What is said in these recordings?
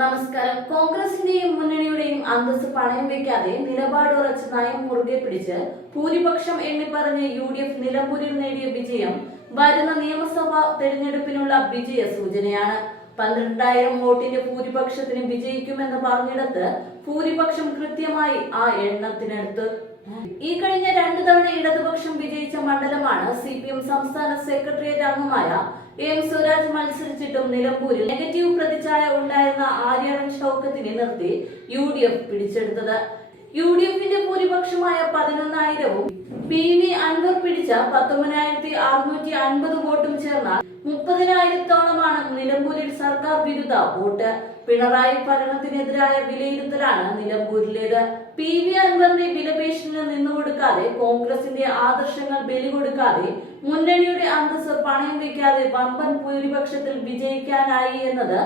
നമസ്കാരം. കോൺഗ്രസിന്റെയും മുന്നണിയുടെയും അന്തസ് പണയം വെക്കാതെ നിലപാടുറച്ച നയം മുറുകെ പിടിച്ച് ഭൂരിപക്ഷം എണ്ണിപ്പറഞ്ഞ് UDF നിലമ്പൂരിൽ നേടിയ വിജയം വരുന്ന നിയമസഭാ തെരഞ്ഞെടുപ്പിനുള്ള വിജയ സൂചനയാണ്. 12,000 വോട്ടിന്റെ ഭൂരിപക്ഷത്തിന് വിജയിക്കുമെന്ന് പറഞ്ഞിടത്ത് ഭൂരിപക്ഷം കൃത്യമായി ആ എണ്ണത്തിനടുത്ത്. ഈ കഴിഞ്ഞ 2 തവണ ഇടതുപക്ഷം വിജയിച്ച മണ്ഡലമാണ്. CPM സംസ്ഥാന സെക്രട്ടേറിയറ്റ് അംഗമായ M. സ്വരാജ് മത്സരിച്ചിട്ടും നിലമ്പൂരിൽ നെഗറ്റീവ് പ്രതിച്ഛായ ഉണ്ടായിരുന്ന ആര്യാടൻ ഷൗക്കത്തിനെ നിർത്തി UDF പിടിച്ചെടുത്തത്. UDFന്റെ ഭൂരിപക്ഷമായ 11,000-വും PV അൻവർ പിടിച്ച 19,650 വോട്ടും ചേർന്നാൽ 30,000-ഓളമാണ് നിലമ്പൂരിൽ സർക്കാർ വിരുദ്ധ വോട്ട്. പിണറായി ഭരണത്തിനെതിരായ വിലയിരുത്തലാണ് നിലമ്പൂരിലേത്. PV അൻവറിന്റെ വിലപേശലിന് നിന്നുകൊടുക്കാതെ, കോൺഗ്രസിന്റെ ആദർശങ്ങൾ ബലികൊടുക്കാതെ, മുന്നണിയുടെ അന്തസ് പണയം വെക്കാതെ വമ്പൻ ഭൂരിപക്ഷത്തിൽ വിജയിക്കാനായി എന്നത്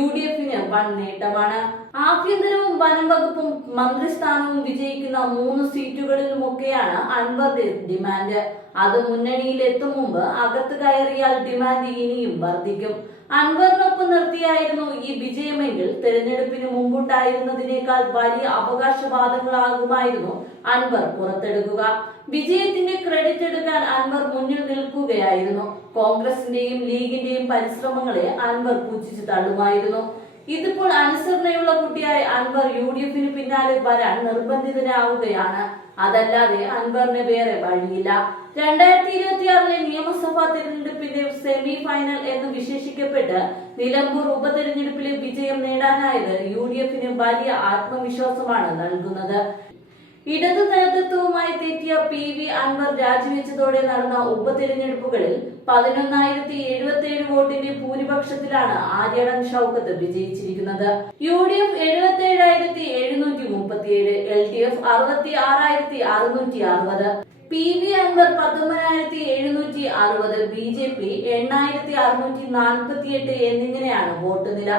UDFന് വൻ നേട്ടമാണ്. ആഭ്യന്തരവും വനം വകുപ്പും മന്ത്രിസ്ഥാനവും വിജയിക്കുന്ന 3 സീറ്റുകളിലുമൊക്കെയാണ് അൻവറിന്റെ ഡിമാൻഡ്. അത് മുന്നണിയിൽ എത്തും മുമ്പ് അകത്ത് കയറിയാൽ ഡിമാൻഡ് ഇനിയും വർദ്ധിക്കും. അൻവറിനൊപ്പം നിർത്തിയായിരുന്നു ഈ വിജയമെങ്കിൽ തെരഞ്ഞെടുപ്പിന് മുമ്പുണ്ടായിരുന്നതിനേക്കാൾ വലിയ അവകാശവാദങ്ങളാകുമായിരുന്നു അൻവർ പുറത്തെടുക്കുക. വിജയത്തിന്റെ ക്രെഡിറ്റ് എടുക്കാൻ അൻവർ മുന്നിൽ നിൽക്കുകയായിരുന്നു. കോൺഗ്രസിന്റെയും ലീഗിന്റെയും പരിശ്രമങ്ങളെ അൻവർ പുച്ഛിച്ചു തള്ളുമായിരുന്നു. ഇതിപ്പോൾ അനുസരണയുള്ള കുട്ടിയായി അൻവർ UDFന് പിന്നാലെ വരാൻ നിർബന്ധിതനാവുകയാണ്. അതല്ലാതെ അൻവറിന് വേറെ വഴിയില്ല. 2026 നിയമസഭാ തെരഞ്ഞെടുപ്പിന്റെ സെമി ഫൈനൽ എന്ന് വിശേഷിക്കപ്പെട്ട് നിലമ്പൂർ ഉപതെരഞ്ഞെടുപ്പിലെ വിജയം നേടാനായത് UDFന് വലിയ ആത്മവിശ്വാസമാണ് നൽകുന്നത്. ഇടതു നേതൃത്വവുമായി തെറ്റിയ PV അൻവർ രാജിവെച്ചതോടെ നടന്ന ഉപതെരഞ്ഞെടുപ്പുകളിൽ 11,077 വോട്ടിന്റെ ഭൂരിപക്ഷത്തിലാണ് Aryadan Shoukath വിജയിച്ചിരിക്കുന്നത്. UDF 77,737, LDF 66,660, PV Anwar 19,760, BJP 8,648 എന്നിങ്ങനെയാണ് വോട്ട് നില.